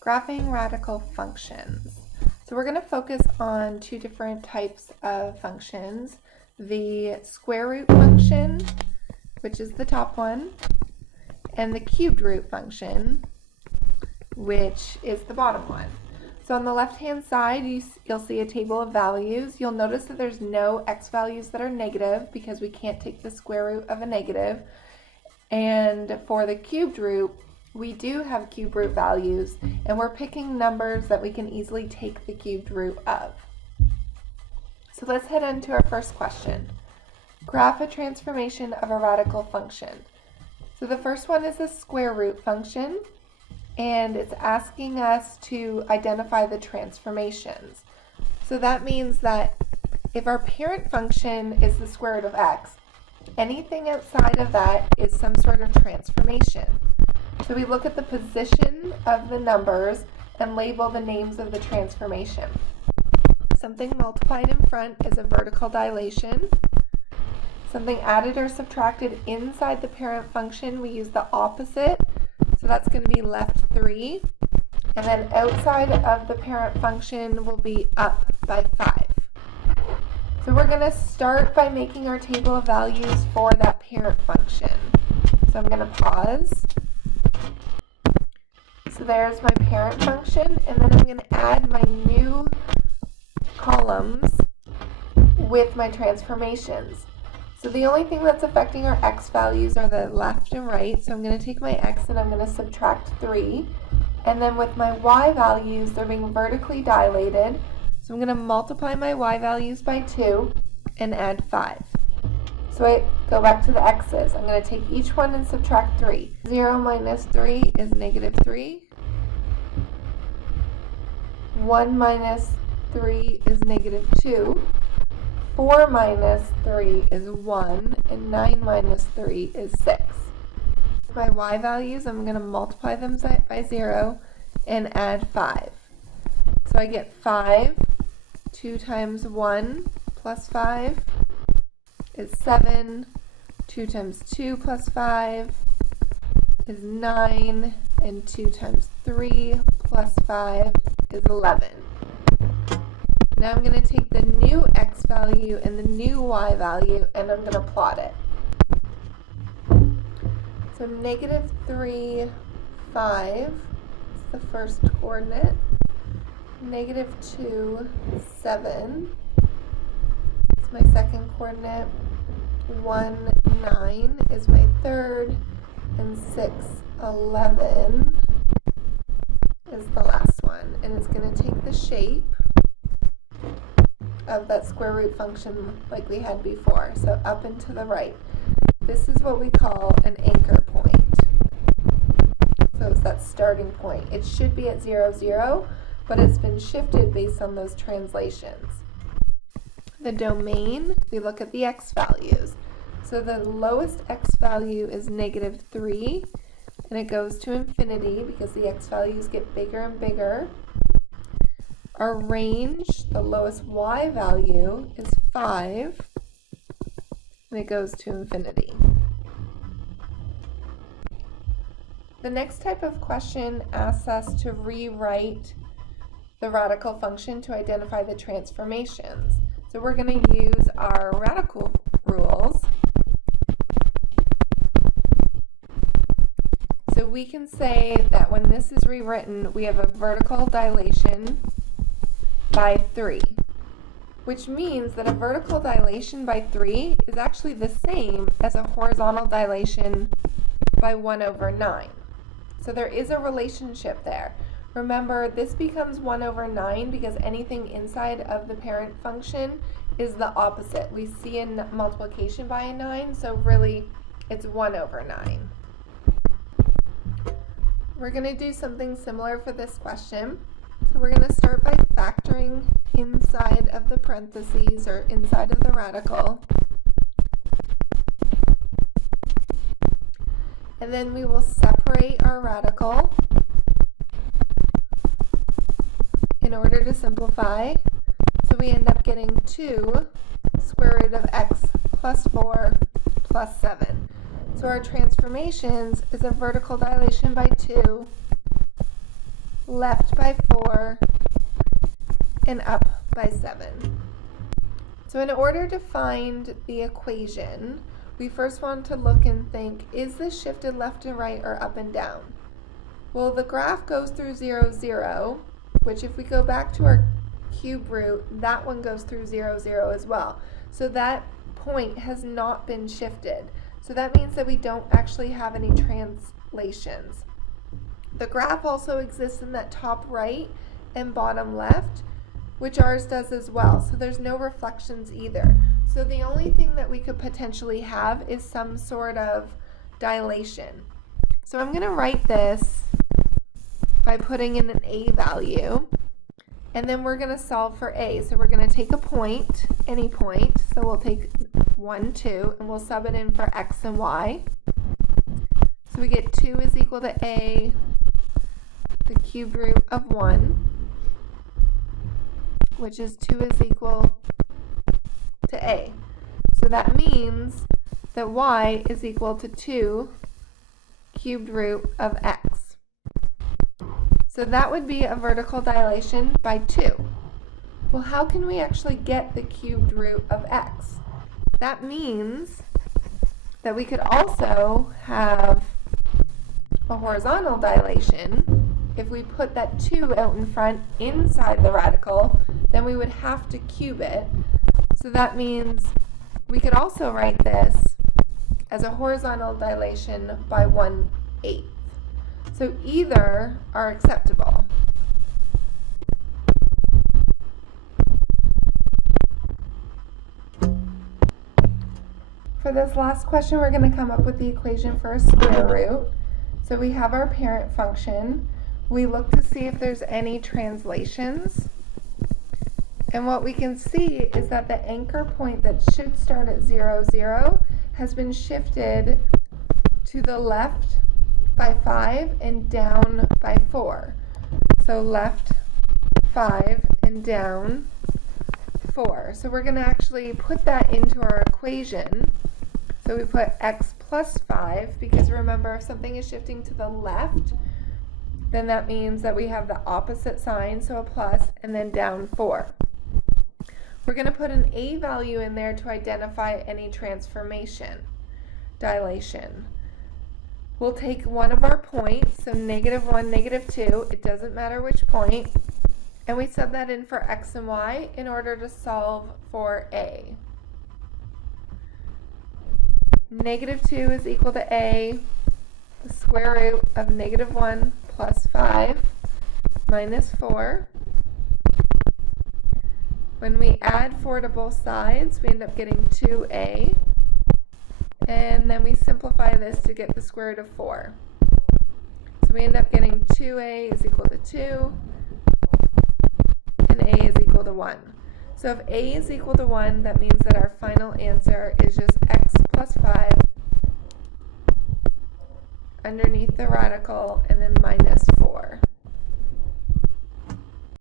Graphing radical functions. So we're going to focus on two different types of functions. The square root function, which is the top one, and the cubed root function, which is the bottom one. So on the left-hand side, you'll see a table of values. You'll notice that there's no x values that are negative because we can't take the square root of a negative. And for the cubed root, we do have cube root values, and we're picking numbers that we can easily take the cubed root of. So let's head into our first question. Graph a transformation of a radical function. So the first one is the square root function, and it's asking us to identify the transformations. So that means that if our parent function is the square root of x, anything outside of that is some sort of transformation. So we look at the position of the numbers and label the names of the transformation. Something multiplied in front is a vertical dilation. Something added or subtracted inside the parent function, we use the opposite. So that's going to be left 3. And then outside of the parent function will be up by 5. So we're going to start by making our table of values for that parent function. So I'm going to pause. So there's my parent function, and then I'm going to add my new columns with my transformations. So the only thing that's affecting our x values are the left and right, so I'm going to take my x and I'm going to subtract 3. And then with my y values, they're being vertically dilated, so I'm going to multiply my y values by 2 and add 5. So I go back to the x's. I'm going to take each one and subtract 3. 0 minus 3 is negative 3. 1 minus 3 is negative 2. 4 minus 3 is 1. And 9 minus 3 is 6. My y values, I'm going to multiply them by 0 and add 5. So I get 5. 2 times 1 plus 5 is 7. 2 times 2 plus 5 is 9. And 2 times 3 plus 5 is 11. Now I'm going to take the new x value and the new y value, and I'm going to plot it. So negative 3, 5 is the first coordinate. Negative 2, 7 is my second coordinate. 1, 9 is my third. And 6, 11 is the last one. And it's going to take the shape of that square root function like we had before, so up and to the right. This is what we call an anchor point. So it's that starting point. It should be at 0, 0, but it's been shifted based on those translations. The domain, we look at the x values. So the lowest x value is negative 3, and it goes to infinity because the x values get bigger and bigger. Our range, the lowest y value is 5, and it goes to infinity. The next type of question asks us to rewrite the radical function to identify the transformations. So we're going to use our radical rules. So we can say that when this is rewritten, we have a vertical dilation by 3, which means that a vertical dilation by 3 is actually the same as a horizontal dilation by 1 over 9. So there is a relationship there. Remember, this becomes 1 over 9 because anything inside of the parent function is the opposite. We see a multiplication by a 9, so really it's 1 over 9. We're going to do something similar for this question. So we're going to start by factoring inside of the parentheses or inside of the radical. And then we will separate our radical in order to simplify. So we end up getting 2 square root of x plus 4 plus 7. So our transformations is a vertical dilation by 2 left by 4, and up by 7. So in order to find the equation, we first want to look and think, is this shifted left and right or up and down? Well, the graph goes through 0, 0, which if we go back to our cube root, that one goes through 0, 0 as well. So that point has not been shifted. So that means that we don't actually have any translations. The graph also exists in that top right and bottom left, which ours does as well. So there's no reflections either. So the only thing that we could potentially have is some sort of dilation. So I'm going to write this by putting in an a value, and then we're going to solve for a. So we're going to take a point, any point, so we'll take 1, 2, and we'll sub it in for x and y. So we get 2 is equal to a, the cube root of 1, which is 2 is equal to a. So that means that y is equal to 2 cubed root of x. So that would be a vertical dilation by 2. Well, how can we actually get the cubed root of x? That means that we could also have a horizontal dilation. If we put that 2 out in front inside the radical, then we would have to cube it. So that means we could also write this as a horizontal dilation by 1/8. So either are acceptable. For this last question, we're going to come up with the equation for a square root. So we have our parent function. We look to see if there's any translations. And what we can see is that the anchor point that should start at 0, 0 has been shifted to the left by 5 and down by 4. So left 5 and down 4. So we're going to actually put that into our equation. So we put x plus 5, because remember, if something is shifting to the left, then that means that we have the opposite sign, so a plus, and then down 4. We're going to put an a value in there to identify any transformation, dilation. We'll take one of our points, so -1, -2, it doesn't matter which point, and we sub that in for x and y in order to solve for a. -2 is equal to a, the square root of -1 plus 5 minus 4. When we add 4 to both sides, we end up getting 2a. And then we simplify this to get the square root of 4. So we end up getting 2a is equal to 2, and a is equal to 1. So if a is equal to 1, that means that our final answer is just x plus 5 underneath the radical and then minus 4.